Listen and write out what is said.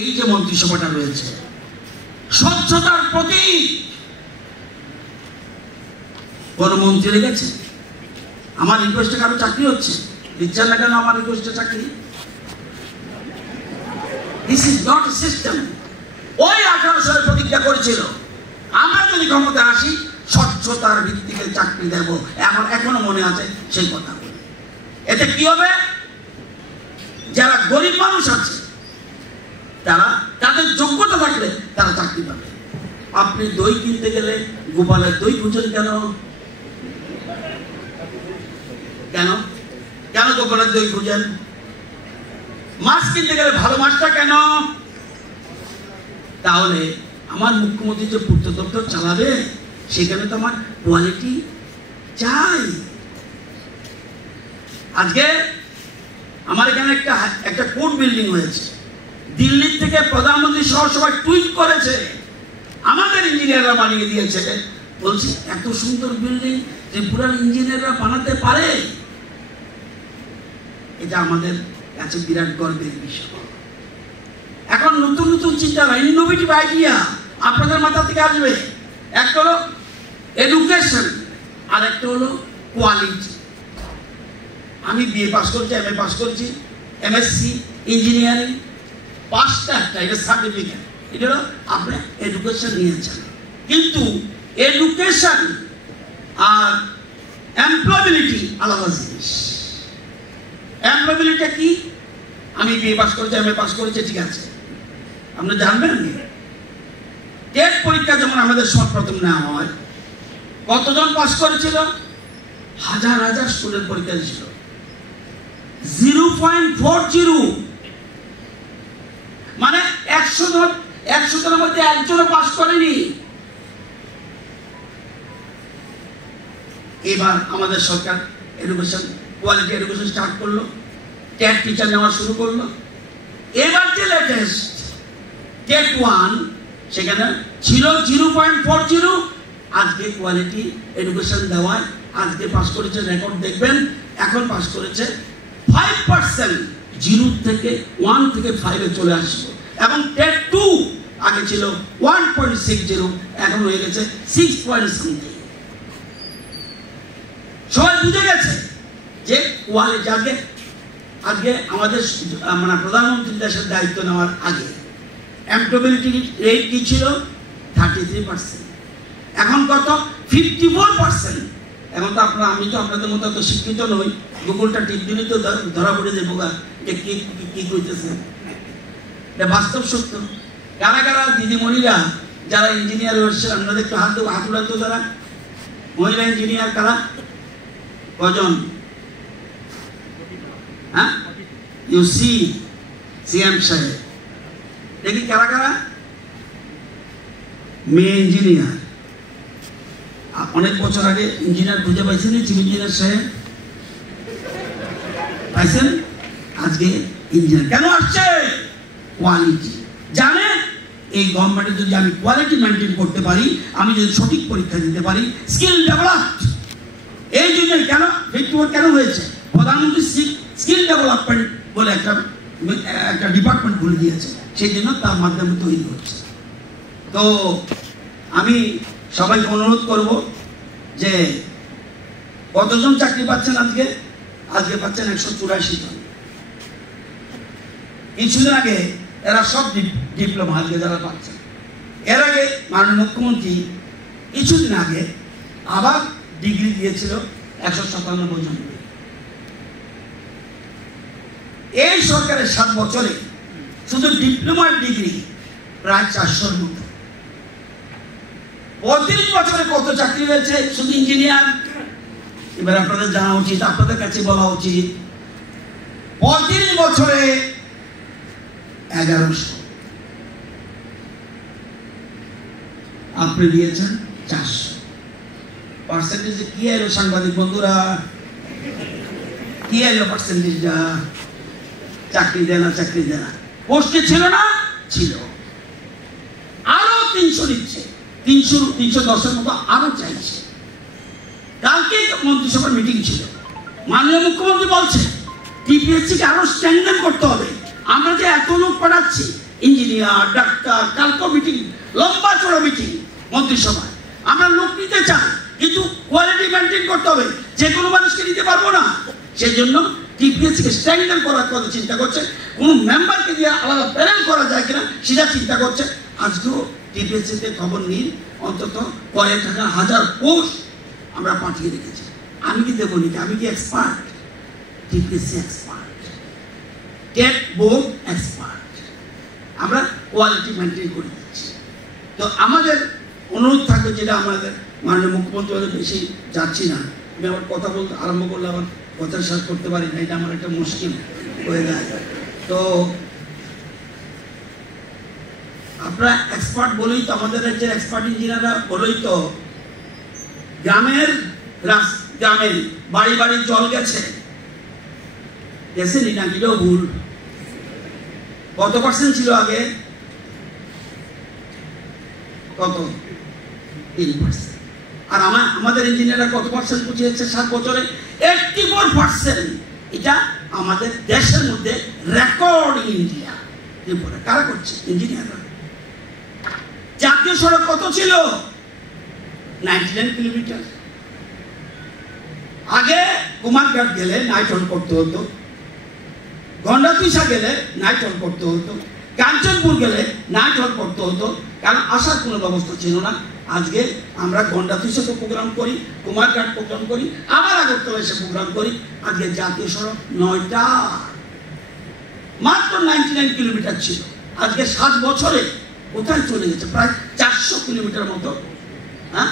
এই যে মন্ত্রিসভাটা রয়েছে স্বচ্ছতার প্রতীক। কোন মন্ত্রী লেগেছে আমার রিকোয়েস্টে কারো চাকরি হচ্ছে? দিচ্ছেন না কেন আমার রিকোয়েস্টে চাকরি? This is not a system. ওই 18 সালে প্রতিজ্ঞা করেছিল আমরা যদি ক্ষমতা আসি স্বচ্ছতার ভিত্তিতে চাকরি দেব, এখনো মনে আছে সেই কথা। এতে কি হবে? যারা গরিব মানুষ আছে তারা তাদের যোগ্যতা থাকলে তারা চাকরি পাবে। আপনি দই কিনতে গেলে গোপালের দই খুঁজেন কেন? কেন কেন গোপালের দই খুঁজেন? মাছ কিনতে গেলে ভালো মাছটা কেন? তাহলে আমার মুখ্যমন্ত্রী যে পূর্ত দপ্তর চালাবে সেখানে তো আমার কোয়ালিটি চাই। আজকে আমার এখানে একটা কোর্ট বিল্ডিং হয়েছে, দিল্লি থেকে প্রধানমন্ত্রী সহ সবাই টুইট করেছে, আমাদের ইঞ্জিনিয়াররা বানিয়ে দিয়েছে। বলছি এত সুন্দর বিল্ডিং ত্রিপুরার ইঞ্জিনিয়াররা বানাতে পারে, এটা আমাদের কাছে বিরাট গর্বের বিষয়। এখন নতুন নতুন চিন্তাধারা, ইনোভেটিভ আইডিয়া আপনাদের মাথা থেকে আসবে। একটা হলো এডুকেশন আর একটা হলো কোয়ালিটি। আমি বিএ পাস করছি, এমএ পাস করছি, এমএসসি ইঞ্জিনিয়ারিং পাঁচটা একটা এটা সার্টিফিকেট। এটা হলো আপনি এডুকেশন নিয়েছেন, কিন্তু এডুকেশন আর এমপ্লয়াবিলিটি আলাদা জিনিস। এমপ্লয়াবিলিটি কি? আমি বিএ পাস করেছি, এমএ পাস করেছি, ঠিক আছে, আপনি জানবেন টেট পরীক্ষা যখন আমাদের সর্বপ্রথম নেওয়া হয় কতজন পাস করেছিল? হাজার হাজার স্টুডেন্ট পরীক্ষা দিয়েছিল, 0.40, মানে 100 জনের মধ্যে একজনও পাস করেনি। এবার আমাদের সরকার এডুকেশন কোয়ালিটি এডুকেশন স্টার্ট করলো, টেট টিচার নেওয়া শুরু করলো। এবার যে লেটেস্ট টেট 1 সেখানে ছিল 0.40, আজকে কোয়ালিটি এডুকেশন দেওয়ায় আজকে পাস করেছে, রেকর্ড দেখবেন, এখন পাস করেছে 5%, 0 থেকে 1 থেকে 5 এ চলে আসবে। এবং টেট 2 আগে ছিল 1.60, এখন হয়ে গেছে 6.something। সবাই বুঝে গেছে যে কোয়ালিটি আজকে আমাদের মানে প্রধানমন্ত্রী দেশের দায়িত্ব নেওয়ার আগে এমপ্লয়াবিলিটি রেট কি ছিল? 33%, এখন কত? 54%। এখন তো আমি তো আপনাদের মতো এত শিক্ষিত নই, গুগলটা টিপ দিলে তো ধরা পড়ে যাবো যে কি করতেছে। এটা বাস্তব সত্য। কারা কারা দিদিমণিরা যারা ইঞ্জিনিয়ার হচ্ছে আপনাদের একটু হাত উড়াতো, যারা মহিলা ইঞ্জিনিয়ার কারা? কজন? হ্যাঁ, ইউ সি সিএম সাহেব, দেখি কারা কারা মেয়ে ইঞ্জিনিয়ার। অনেক বছর আগে ইঞ্জিনিয়ার খুঁজে পাইছেন, চিফ ইঞ্জিনিয়ার সাহেব পাইছেন, আজকে ইঞ্জিনিয়ার কেন আসছে? কোয়ালিটি জানে। এই গভর্নমেন্টে যদি আমি কোয়ালিটি মেনটেন করতে পারি, আমি যদি সঠিক পরীক্ষা দিতে পারি, স্কিল ডেভেলপড। এই জন্যই কেন কেন হয়েছে? প্রধানমন্ত্রী স্কিল ডেভেলপমেন্ট বলে একটা ডিপার্টমেন্ট খুলে দিয়েছে, সেই জন্য তার মাধ্যমে তৈরি হচ্ছে। তো আমি সবাইকে অনুরোধ করব যে কতজন চাকরি পাচ্ছেন আজকে? আজকে পাচ্ছেন 184 জন। কিছুদিন আগে এরা সব ডিপ্লোমা আজকে যারা পাচ্ছেন, এর আগে মাননীয় মুখ্যমন্ত্রী কিছুদিন আগে আবার ডিগ্রি দিয়েছিল 197 জন। এই সরকারের 7 বছরে শুধু ডিপ্লোমার ডিগ্রি প্রায় 400-র মতো। 35 বছরে কত চাকরি হয়েছে শুধু ইঞ্জিনিয়ার? এবার আপনাদের জানা উচিত, আপনাদের কাছে বলা উচিত, 35 বছরে 1100, আপনি দিয়েছেন 400। পার্সেন্টেজে কি এলো সাংবাদিক বন্ধুরা? কি এলো পার্সেন্টেজটা? চাকরি দেয় না, চাকরি দেয় না। পোস্টে ছিল না? ছিল। আরো 300 নিচ্ছে, 310-এর মতো আরো চাইছে। কালকে মন্ত্রিসভার মিটিং ছিল, মাননীয় মুখ্যমন্ত্রী বলছে টিপিএসসি কে আরো স্ট্রেংথেন করতে হবে। আমরা যে এত লোক পাঠাচ্ছি ইঞ্জিনিয়ার, ডাক্তার, কালকে মিটিং, লম্বা চড়া মিটিং মন্ত্রিসভায়। আমরা লোক নিতে চাই, কিন্তু কোয়ালিটি মেনটেন করতে হবে, যে কোনো মানুষকে নিতে পারবো না। সেই জন্য টিপিএসসিকে স্ট্যান্ডার্ড করার কথা চিন্তা করছে, কোনো মেম্বারকে দিয়ে আলাদা প্যানেল করা যায় কিনা সেটা চিন্তা করছে। আজকেও টিপিএসসিতে খবর নিন, অন্তত কয়েক হাজার পোস্ট আমরা পাঠিয়ে রেখেছি। আমি কি দেবো নাকি? আমি কি expert? TPSC expert, TET board expert. আমরা কোয়ালিটি মেনটেন করে দিচ্ছি। তো আমাদের অনুরোধ থাকবে, যেটা আমাদের মাননীয় মুখ্যমন্ত্রী বেশি যাচ্ছি না, আমি আবার কথা বলতে আরম্ভ করলে আবার কথা শেষ করতে পারি না, এটা আমার একটা মুশকিল হয়ে যায়। তো আপনারা এক্সপার্ট বলেই তো, আমাদের রাজ্যের এক্সপার্ট ইঞ্জিনিয়াররা বলেই তো গ্রামের বাড়ি বাড়ি জল গেছে, গেছেনি নাকি? ভুল। কত পার্সেন্ট ছিল আগে? কত? 3%। আর আমাদের ইঞ্জিনিয়াররা কত পার্সেন্ট পৌঁছেছে 7 বছরে? 84%। এটা আমাদের দেশের মধ্যে রেকর্ড ইন্ডিয়া। কারা করছে? ইঞ্জিনিয়াররা। জাতীয় সড়ক কত ছিল? 99 কিলোমিটার। আগে কুমারঘাট গেলে নাইট হল্ট করতে হতো, গন্ডাতুইশা গেলে নাইট হল্ট করতে হতো, কাঞ্চনপুর গেলে নাইট হল্ট করতে হতো, কারণ আসার কোনো ব্যবস্থা ছিল না। আজকে আমরা গন্ডাতুইশাতে প্রোগ্রাম করি, কুমারঘাট প্রোগ্রাম করি, আবার আগরতলা এসে প্রোগ্রাম করি। আজকে জাতীয় সড়ক 9টা, মাত্র 99 কিলোমিটার ছিল। আজকে 7 বছরে কোথায় চলে গেছে? প্রায় 400 কিলোমিটার মতো। হ্যাঁ,